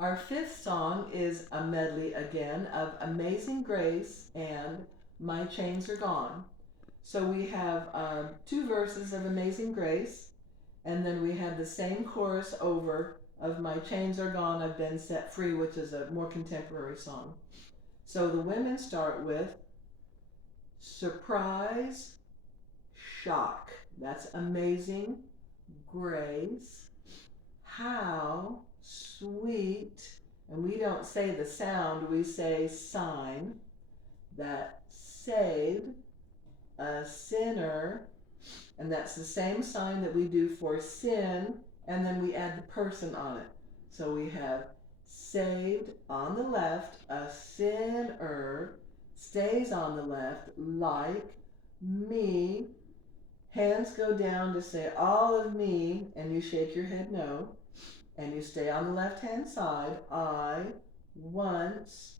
Our fifth song is a medley again of Amazing Grace and My Chains Are Gone. So we have two verses of Amazing Grace, and then we have the same chorus over of My Chains Are Gone, I've Been Set Free, which is a more contemporary song. So the women start with surprise, shock. That's Amazing Grace. How sweet. And we don't say the sound, we say sign that saved a sinner. And that's the same sign that we do for sin, and then we add the person on it. So we have saved on the left, a sinner stays on the left like me. Hands go down to say all of me, and you shake your head no. And you stay on the left hand side. I once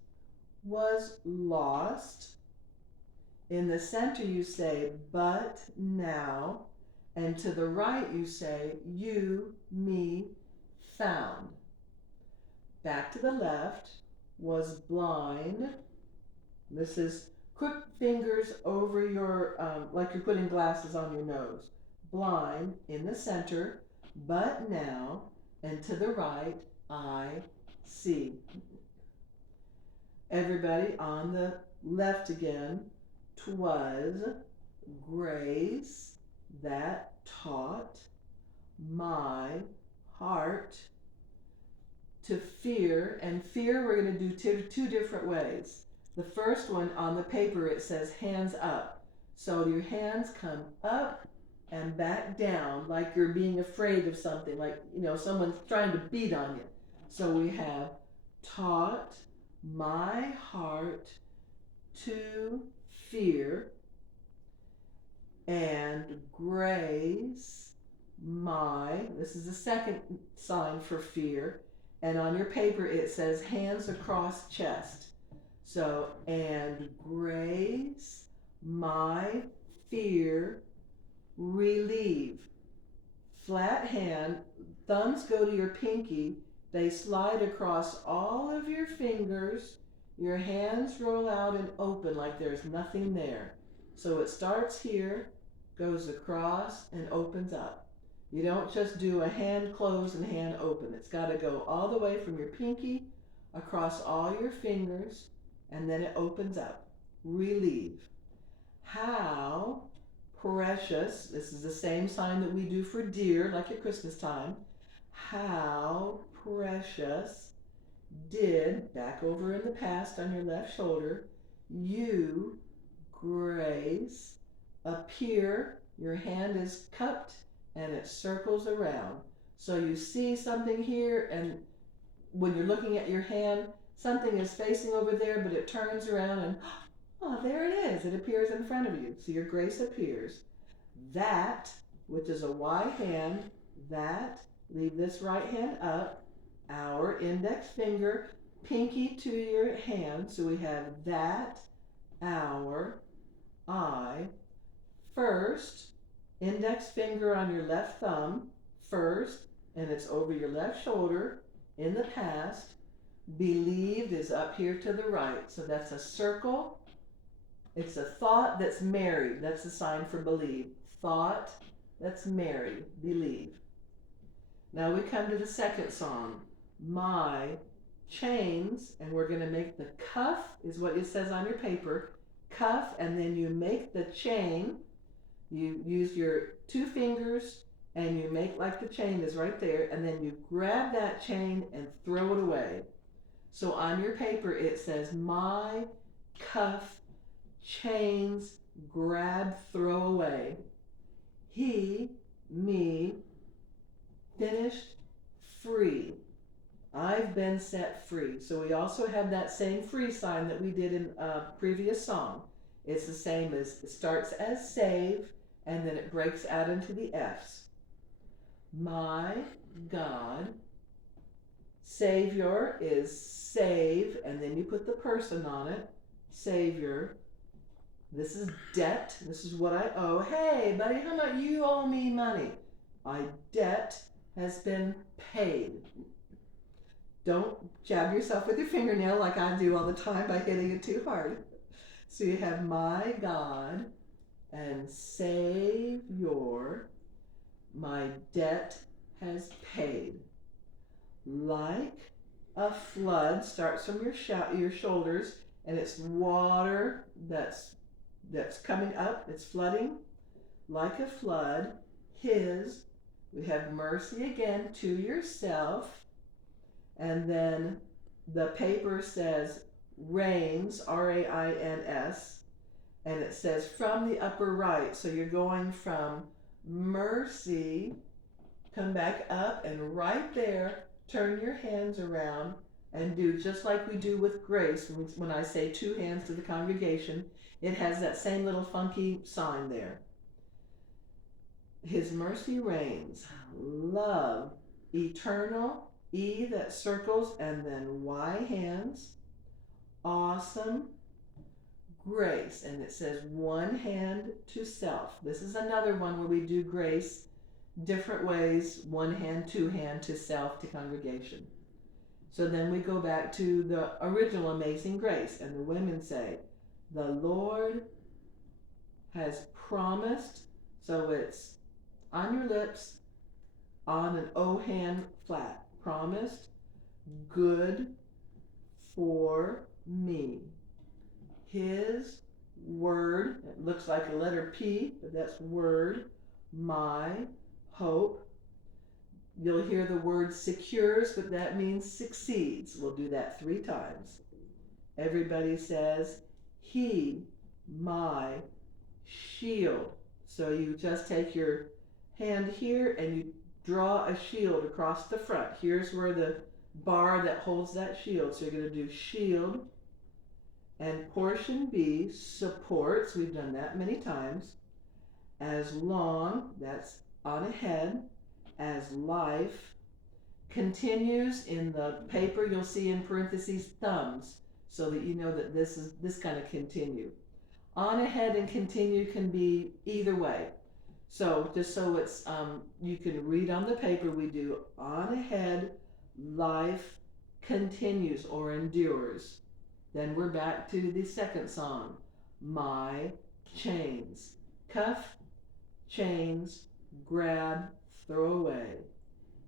was lost. In the center you say, but now. And to the right you say, you, me, found. Back to the left, was blind. This is quick fingers over your, like you're putting glasses on your nose. Blind in the center, but now. And to the right, I see. Everybody on the left again. 'Twas grace that taught my heart to fear. And fear we're going to do two different ways. The first one on the paper, it says hands up. So your hands come up and back down like you're being afraid of something, like, someone's trying to beat on you. So we have taught my heart to fear, and grace this is the second sign for fear, and on your paper it says hands across chest. So, and grace my fear relieve. Flat hand, thumbs go to your pinky, they slide across all of your fingers, your hands roll out and open like there's nothing there. So it starts here, goes across and opens up. You don't just do a hand close and hand open. It's got to go all the way from your pinky across all your fingers, and then it opens up. Relieve. How precious, this is the same sign that we do for deer, like at Christmas time. How precious did, back over in the past on your left shoulder, you, grace, appear. Your hand is cupped and it circles around. So you see something here, and when you're looking at your hand, something is facing over there, but it turns around and, oh, there it is. It appears in front of you. So your grace appears. That, which is a Y hand, that, leave this right hand up, our index finger, pinky to your hand. So we have that, our, I, first, index finger on your left thumb, first, and it's over your left shoulder, in the past. Believed is up here to the right. So that's a circle. It's a thought that's married. That's the sign for believe. Thought that's married. Believe. Now we come to the second song. My chains, and we're going to make the cuff, is what it says on your paper. Cuff, and then you make the chain. You use your two fingers and you make like the chain is right there, and then you grab that chain and throw it away. So on your paper it says my cuff chains grab throw away. He, me, finished free. I've been set free. So we also have that same free sign that we did in a previous song. It's the same as, it starts as save and then it breaks out into the F's. My God. Savior is save, and then you put the person on it. Savior. This is debt. This is what I owe. Hey, buddy, how about you owe me money? My debt has been paid. Don't jab yourself with your fingernail like I do all the time by hitting it too hard. So you have my God and Savior, my debt has paid. Like a flood starts from your shoulders, and it's water that's coming up, it's flooding like a flood. His, we have mercy again to yourself, and then the paper says rains, Rains, and it says from the upper right. So you're going from mercy, come back up, and right there, turn your hands around and do just like we do with grace. When I say two hands to the congregation, it has that same little funky sign there. His mercy reigns, love, eternal, E that circles, and then Y hands, awesome, grace, and it says one hand to self. This is another one where we do grace different ways, one hand, two hand to self to congregation. So then we go back to the original Amazing Grace, and the women say, the Lord has promised, so it's on your lips, on an O hand flat, promised good for me. His word, it looks like a letter P, but that's word, my hope. You'll hear the word secures, but that means succeeds. We'll do that 3 times. Everybody says, he, my shield. So you just take your hand here and you draw a shield across the front. Here's where the bar that holds that shield. So you're going to do shield. And portion B, supports. We've done that many times. As long, that's on ahead. As life, continues. In the paper you'll see in parentheses thumbs, so that you know that this kind of continue. On ahead and continue can be either way. So just so it's you can read on the paper, we do on ahead, life continues or endures. Then we're back to the second song, my chains. Cuff, chains, grab, throw away.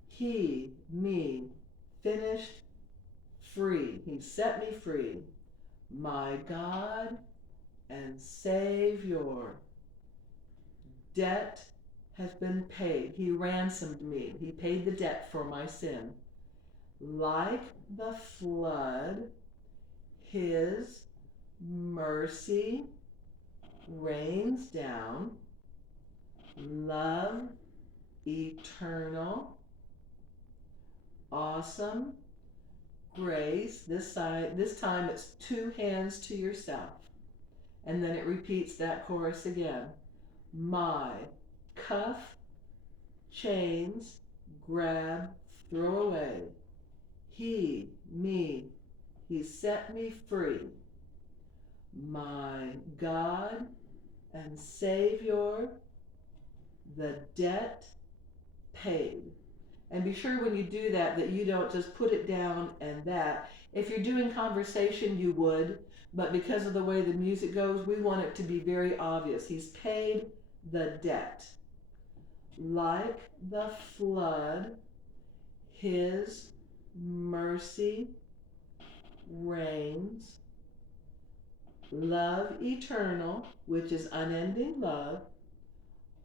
He, me, finished, free. He set me free. My God and Savior. Debt has been paid. He ransomed me. He paid the debt for my sin. Like the flood, his mercy rains down. Love eternal, awesome, grace. This time it's 2 hands to yourself. And then it repeats that chorus again. My, cuff, chains, grab, throw away. He, me, he set me free. My God and Savior, the debt paid. And be sure when you do that you don't just put it down and that. If you're doing conversation, you would, but because of the way the music goes, we want it to be very obvious. He's paid the debt. Like the flood, his mercy reigns. Love eternal, which is unending love.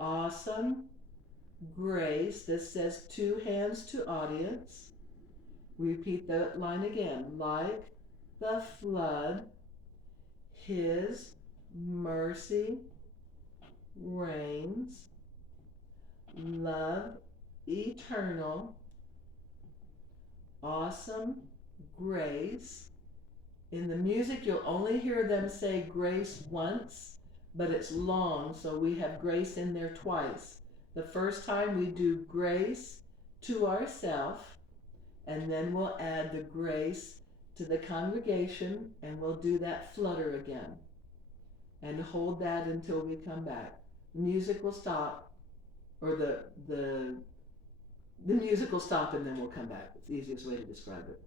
Awesome grace. This says 2 hands to audience. Repeat that line again. Like the flood, his mercy reigns. Love eternal. Awesome grace. In the music, you'll only hear them say grace once, but it's long, so we have grace in there twice. The first time we do grace to ourselves, and then we'll add the grace to the congregation, and we'll do that flutter again. And hold that until we come back. The music will stop, or the music will stop and then we'll come back. It's the easiest way to describe it.